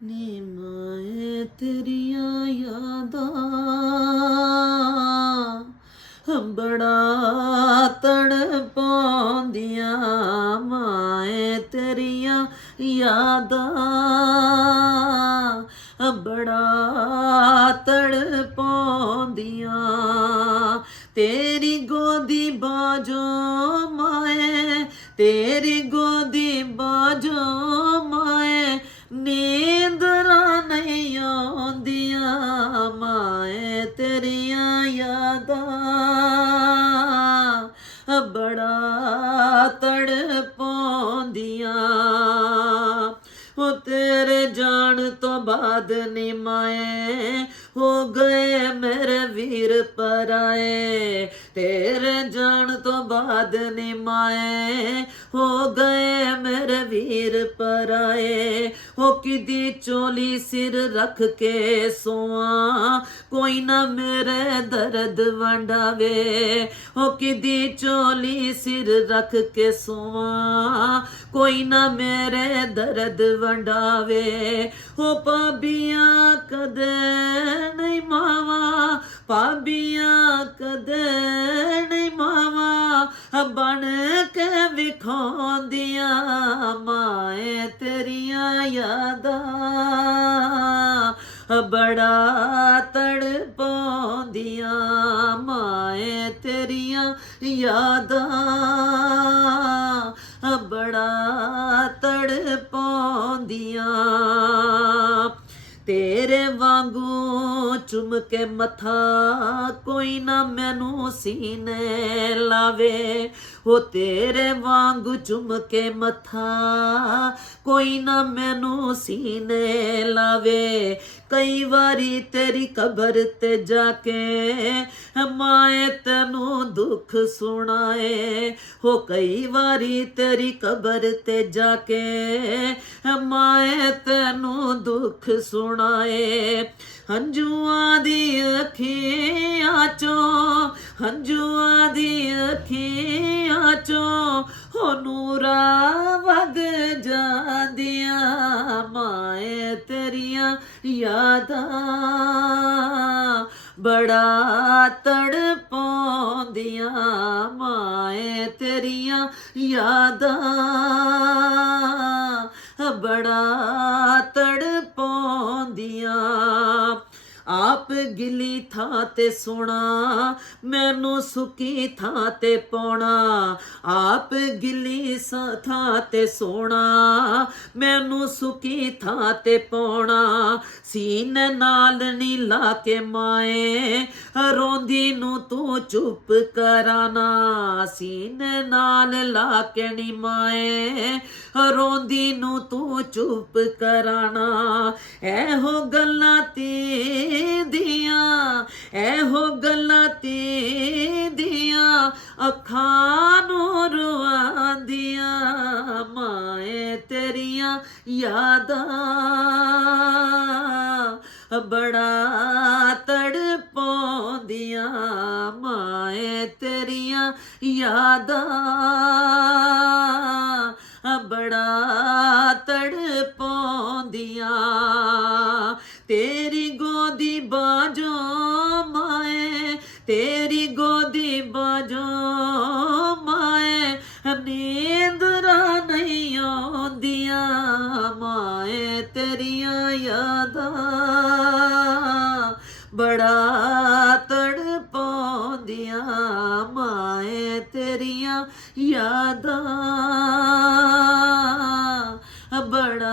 ਨੀ ਮਾਏ ਤੇਰੀਆਂ ਯਾਦਾਂ ਬੜਾ ਤੜਪਾਉਂਦੀਆਂ, ਮਾਏ ਤੇਰੀਆਂ ਯਾਦਾਂ ਬੜਾ ਤੜਪਾਉਂਦੀਆਂ। ਤੇਰੀ ਗੋਦੀ ਬਾਜੋ ਮਾਏ, ਤੇਰੀ ਗੋਦੀ ਬਾਜੋ ਮਾਏ, ਨੀਂਦਰਾਂ ਨਹੀਂ ਆਉਂਦੀਆਂ, ਮਾਏ ਤੇਰੀਆਂ ਯਾਦਾਂ ਬੜਾ ਤੜਪਾਉਂਦੀਆਂ। ਉਹ ਤੇਰੇ ਜਾਣ ਤੋਂ ਬਾਅਦ ਨੀ ਮਾਏ ਹੋ ਗਏ ਮੇਰੇ ਵੀਰ ਪਰਾਏ, ਤੇਰੇ ਜਾਣ ਤੋਂ ਬਾਅਦ ਨੀ ਮਾਏ ਹੋ ਗਏ ਮੇਰੇ ਵੀਰ ਪਰਾਏ। ਹੋ ਕਿਦੀ ਚੋਲੀ ਸਿਰ ਰੱਖ ਕੇ ਸੋਵਾਂ, ਕੋਈ ਨਾ ਮੇਰੇ ਦਰਦ ਵੰਡਾਵੇ। ਹੋ ਕਿਦੀ ਚੋਲੀ ਸਿਰ ਰੱਖ ਕੇ ਸੋਵਾਂ, ਕੋਈ ਨਾ ਮੇਰੇ ਦਰਦ ਵੰਡਾਵੇ। ਹੋ ਭਾਬੀਆਂ ਕਦੇ ਨਹੀਂ ਮਾਵਾਂ, ਭਾਬੀਆਂ ਕਦੇ ਨਹੀਂ ਮਾਵਾਂ ਬਣ ਕੇ ਵਿਖਾਉਂਦੀਆਂ, ਮਾਏ ਤੇਰੀਆਂ ਯਾਦਾਂ ਬੜਾ ਤੜਪਾਉਂਦੀਆਂ, ਮਾਏ ਤੇਰੀਆਂ ਯਾਦਾਂ ਬੜਾ ਤੜਪਾਉਂਦੀਆਂ। ਤੇਰੇ ਵਾਂਗੂ ਚੁੰਮ ਕੇ ਮੱਥਾ ਕੋਈ ਨਾ ਮੈਨੂੰ ਸੀਨੇ ਲਾਵੇ। ਉਹ ਤੇਰੇ ਵਾਂਗੂ ਚੁੰਮ ਕੇ ਮੱਥਾ ਕੋਈ ਨਾ ਮੈਨੂੰ ਸੀਨੇ ਲਾਵੇ। ਕਈ ਵਾਰੀ ਤੇਰੀ ਕਬਰ ਤੇ ਜਾ ਕੇ ਮਾਏ ਤੈਨੂੰ ਦੁੱਖ ਸੁਣਾਏ। ਹੋ ਕਈ ਵਾਰੀ ਤੇਰੀ ਕਬਰ ਤੇ ਜਾ ਕੇ ਮਾਏ ਤੈਨੂੰ ਦੁੱਖ ਸੁਣਾਏ। ਹੰਝੂਆਂ ਦੀ ਅੱਖੀਆਂ ਚੋਂ, ਹੰਝੂਆਂ ਦੀ ਅੱਖੀਆਂ ਚੋਂ ਹੋ ਨੂਰਾਂ ਵਗ ਜਾਂਦੀਆਂ, ਮਾਏ ਤੇਰੀਆਂ ਯਾਦਾਂ ਬੜਾ ਤੜਪਾਉਂਦੀਆਂ, ਮਾਏ ਤੇਰੀਆਂ ਯਾਦਾਂ ਬੜਾ ਤੜਪਾਉਂਦੀਆਂ। ਆਪ ਗਿੱਲੀ ਥਾਂ ਤੇ ਸੋਣਾ, ਮੈਨੂੰ ਸੁੱਕੀ ਥਾਂ ਤੇ ਪਾਉਣਾ। ਆਪ ਗਿੱਲੀ ਥਾਂ ਤੇ ਸੋਣਾ, ਮੈਨੂੰ ਸੁੱਕੀ ਥਾਂ ਤੇ ਪਾਉਣਾ। ਸੀਨੇ ਨਾਲ ਨੀ ਲਾ ਕੇ ਮਾਏ ਰੋਂਦੀ ਨੂੰ ਤੂੰ ਚੁੱਪ ਕਰਾਨਾ। ਸੀਨੇ ਨਾਲ ਲਾ ਕੇ ਨੀ ਮਾਏ ਰੋਂਦੀ ਨੂੰ ਤੂੰ ਚੁੱਪ ਕਰਾਨਾ। ਇਹੋ ਗੱਲਾਂ ਦੀਆਂ, ਇਹੋ ਗੱਲਾਂ ਦੀਆਂ ਅੱਖਾਂ ਨੂੰ ਰਵਾਂਦੀਆਂ, ਮਾਏ ਤੇਰੀਆਂ ਯਾਦਾਂ ਬੜਾ ਤੜਪਾਉਂਦੀਆਂ, ਮਾਏ ਤੇਰੀਆਂ ਯਾਦਾਂ ਬੜਾ ਤੜਪਾਉਂਦੀਆਂ। ਤੇਰੀ ਗੋਦੀ ਬਾਜੋ ਮਾਏ, ਤੇਰੀ ਗੋਦੀ ਬਾਜੋ ਮਾਏ, ਨੀਂਦਰਾਂ ਨਹੀਂ ਆਉਂਦੀਆਂ, ਮਾਏ ਤੇਰੀਆਂ ਯਾਦਾਂ ਬੜਾ ਤੜਪਾਉਂਦੀਆਂ, ਮਾਏ ਤੇਰੀਆਂ ਯਾਦਾਂ ਬੜਾ